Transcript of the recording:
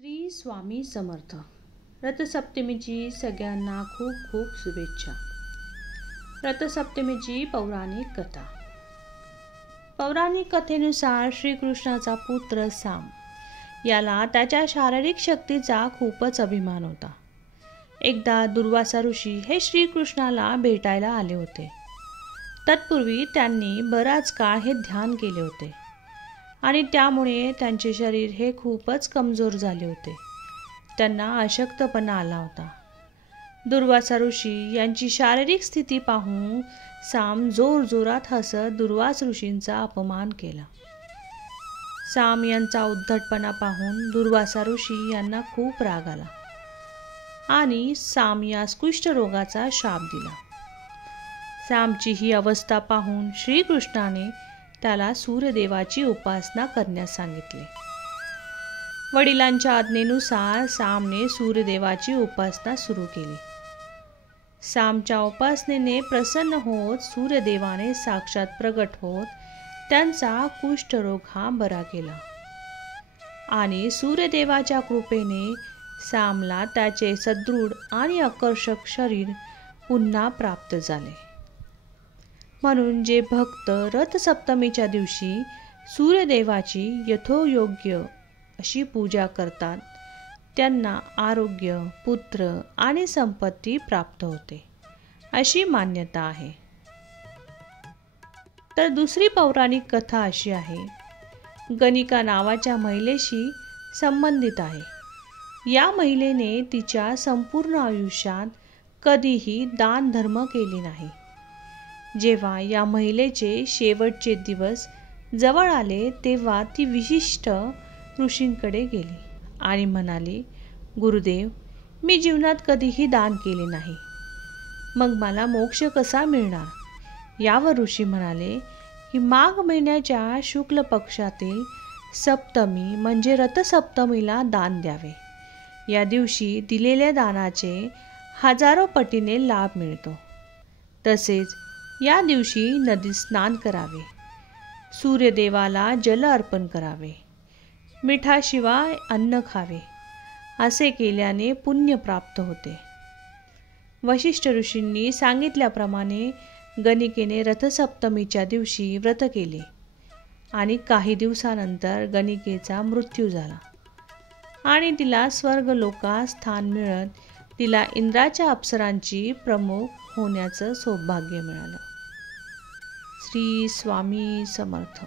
श्री स्वामी समर्थ. रथसप्तमीची सगळ्यांना खूप खूप शुभेच्छा. रथसप्तमीची पौराणिक कथा. पौराणिक कथेनुसार श्रीकृष्णाचा पुत्र साम याला त्याच्या शारीरिक शक्तीचा खूपच अभिमान होता. एकदा दुर्वासा ऋषी हे श्रीकृष्णाला भेटायला आले होते. तत्पूर्वी त्यांनी बराच काळ हे ध्यान केले होते आणि त्यामुळे त्यांचे शरीर हे खूपच कमजोर झाले होते. त्यांना अशक्तपणा आला होता. दुर्वासा ऋषी यांची शारीरिक स्थिती पाहून साम जोरजोरात हसत दुर्वास ऋषींचा अपमान केला. साम यांचा उद्धटपणा पाहून दुर्वासा ऋषी यांना खूप राग आला आणि साम यास कुष्ठरोगाचा शाप दिला. सामची ही अवस्था पाहून श्रीकृष्णाने त्याला सूर्यदेवाची उपासना करण्यास सांगितले. वडिलांच्या आज्ञेनुसार सामने सूर्यदेवाची उपासना सुरू केली. सामच्या उपासनेने प्रसन्न होत सूर्यदेवाने साक्षात प्रगट होत त्यांचा कुष्ठरोग हा बरा केला आणि सूर्यदेवाच्या कृपेने सामला त्याचे सदृढ आणि आकर्षक शरीर पुन्हा प्राप्त झाले. म्हणून जे भक्त रथसप्तमीच्या दिवशी सूर्यदेवाची यथोयोग्य अशी पूजा करतात त्यांना आरोग्य, पुत्र आणि संपत्ती प्राप्त होते अशी मान्यता आहे. तर दुसरी पौराणिक कथा अशी आहे, गणिका नावाच्या महिलेशी संबंधित आहे. या महिलेने तिच्या संपूर्ण आयुष्यात कधीही दान धर्म केले नाही. जेव्हा या महिलेचे शेवटचे दिवस जवळ आले तेव्हा ती विशिष्ट ऋषींकडे गेली आणि म्हणाली, गुरुदेव, मी जीवनात कधीही दान केले नाही, मग मला मोक्ष कसा मिळणार? यावर ऋषी म्हणाले की माघ महिन्याच्या शुक्ल पक्षातील सप्तमी म्हणजे रथसप्तमीला दान द्यावे. या दिवशी दिलेल्या दानाचे हजारो पटीने लाभ मिळतो. तसेच या दिवशी नदीत स्नान करावे, सूर्यदेवाला जल अर्पण करावे, मिठाशिवाय अन्न खावे. असे केल्याने पुण्य प्राप्त होते. वशिष्ठ ऋषींनी सांगितल्याप्रमाणे गणिकेने रथसप्तमीच्या दिवशी व्रत केले आणि काही दिवसानंतर गणिकेचा मृत्यू झाला आणि तिला स्वर्गलोकात स्थान मिळत तिला इंद्राच्या अप्सरांची प्रमुख होण्याचं सौभाग्य मिळालं. श्री स्वामी समर्थ.